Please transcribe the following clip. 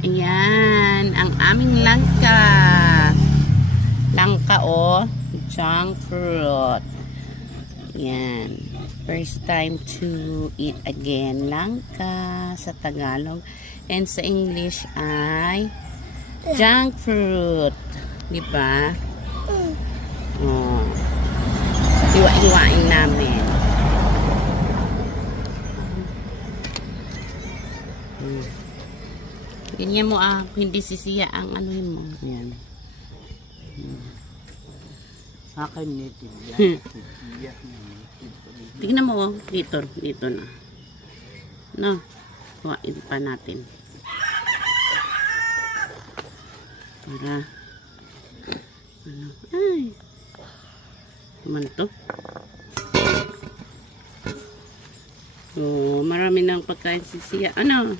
Ayan, ang aming langka. Langka junk fruit. Ayan. First time to eat again. Langka sa Tagalog. And sa English ay junk fruit. Diba? Oh. Hiwa-hiwain namin. Ganyan mo hindi sisiya ang anuhin mo. Ayan. Sa akin native yan. Tingnan mo dito na. No. Kuhain pa natin. Para ano? Ay. Naman to. So, marami ng pagkain sisiya. Ano?